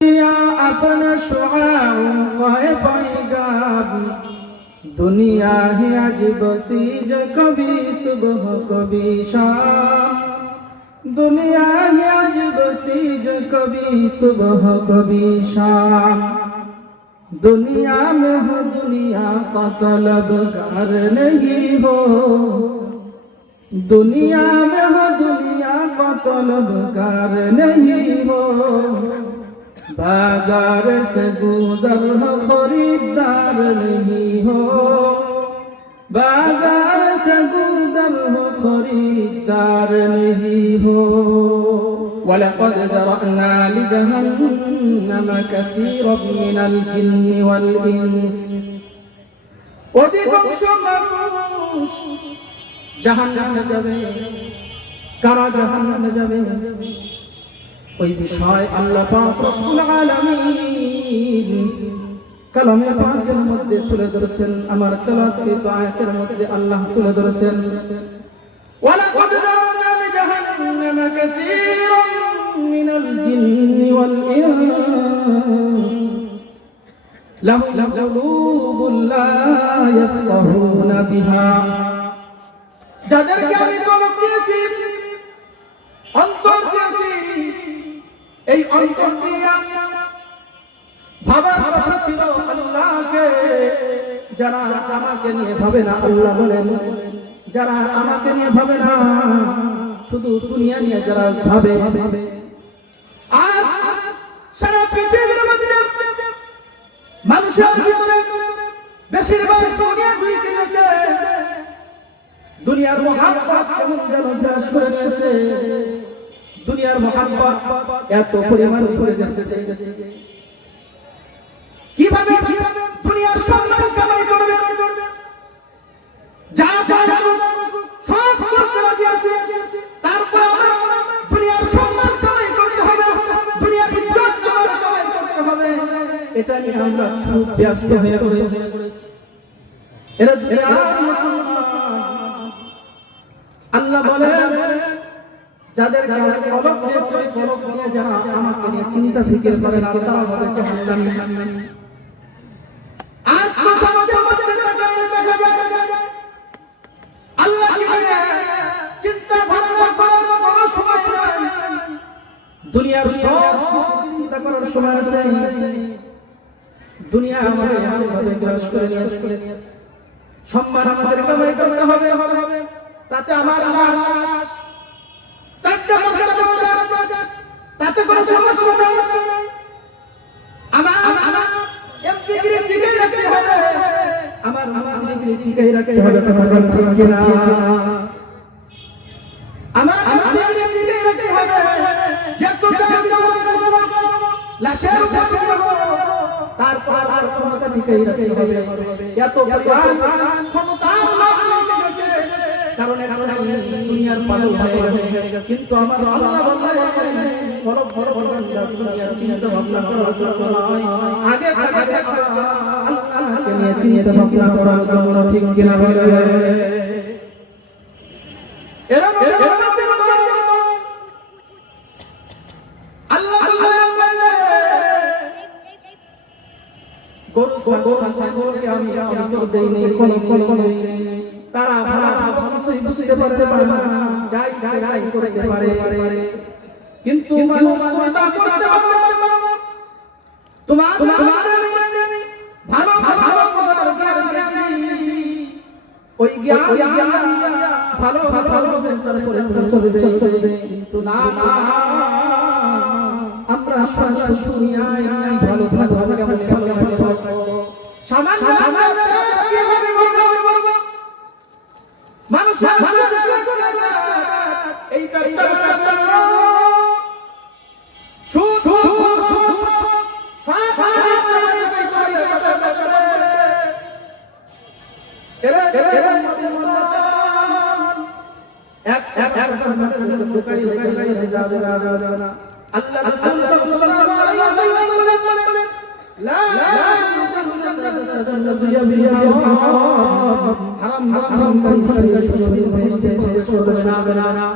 अपना शुआओं पैगाम दुनिया है आज बसीज कभी सुबह कभी शाम दुनिया है आज बसीज कभी सुबह कभी शाम दुनिया में हो दुनिया का तलबगार नहीं हो दुनिया में हो दुनिया का तलबगार नहीं हो बाजार से गुजर हो खरीदार नहीं हो बाजार से गुजर हो खरीदार नहीं हो वलक़द ज़रअना लिजहन्नम कसीरन मिनल जिन्नि वल इंस অধিকাংশ মানুষ জাহান্নামে যাবে কারা জাহান্নামে যাবে ওই বিষয় আল্লাহ পাক রব্বুল আলামিন কালামে পাকের মধ্যে তুলে ধরেছেন আমার তেলাওয়াতকৃত আয়াতের মধ্যে আল্লাহ তুলে ধরেছেন ওয়ালাকাদ যারানা লিজাহান্নামা কাসীরান মিনাল জিন্নি ওয়াল ইনস লাহুম কুলুবুন লা ইয়াফকাহুনা বিহা যাদেরকে আমি কলব দিয়েছি অন্তর দিয়েছি এই অন্তর দিয়া ভাবার কথা ছিল আল্লাহকে যারা আমাকে নিয়ে ভাবে না আল্লাহ বলেন যারা আমাকে নিয়ে ভাবে না শুধু দুনিয়া নিয়ে যারা ভাবে আজ সারা পৃথিবীর মধ্যে মানুষের জীবনে বেশিরভাগ দুনিয়া ঢুকে গেছে দুনিয়ার মহাব্বত কেমন যেন গ্রাস করে গেছে দুনিয়ার মহাব্বত এত পরিমাণ পড়ে গেছে কিভাবে দুনিয়ার সম্মান কামাই করবে যা যা সব করতে রাজি আছে তারপর দুনিয়ার সম্মান কামাই করতে হবে দুনিয়ার ইজ্জত কামাই করতে হবে এটা নিয়ে আমরা খুব ব্যস্ত হয়ে পড়েছি এরা দুনিয়ার মুসলমান আল্লাহ বলেন যাদের কলব দিয়েছে কলব নিয়ে যারা আমাকে নিয়ে চিন্তা ফিকির করে না তারা হবে জাহান্নামী আজ তো সমাজের মধ্যে দেখা যায় আল্লাহ কি করে চিন্তা ভাবনা করার কোনো সময় নাই দুনিয়ার সব চিন্তা করার সময় আছে দুনিয়া আমাদের এমন ভাবে গ্রাস করে নিয়েছে সম্মান আমাদের কামাই করতে হবে তাতে আমার লাশ চারটা বছর তাতে কোনো সমস্যা নেই আমার ডিগ্রি ঠিকই রাখতে হবে আমার ডিগ্রি ঠিকই রাখতে হবে তখন ঠিক কিনা আমার ডিগ্রি ঠিকই রাখতে হবে যে তো লাশের উপর তারপর আর ক্ষমতা ঠিকই রাখতে হবে এত পরিমাণ ক্ষমতা কারণে দুনিয়ার পাগল হয়ে গেছে কিন্তু আমার আল্লাহ বলেন বড় বড় দুনিয়ার চিন্তা ভাবনা করার জন্য নয় আগে আল্লাহকে নিয়ে চিন্তা ভাবনা করার জন্য ঠিক কিনা বলে এরা আল্লাহ গরু আমি তো দেই নেই কোন তারা ভালো কিছুই বুঝতে পারে না যাই যাই করতে পারে কিন্তু মানুষ চিন্তা করতে পারে তোমার ভালো ভালো জ্ঞান দিয়েছি ওই জ্ঞান ভালো ভালো করে চলবে কিন্তু না আমরা দুনিয়ায় ভালো ভালো কেমন ভালো সামান্য মানুষ এইটা হারাম হারাম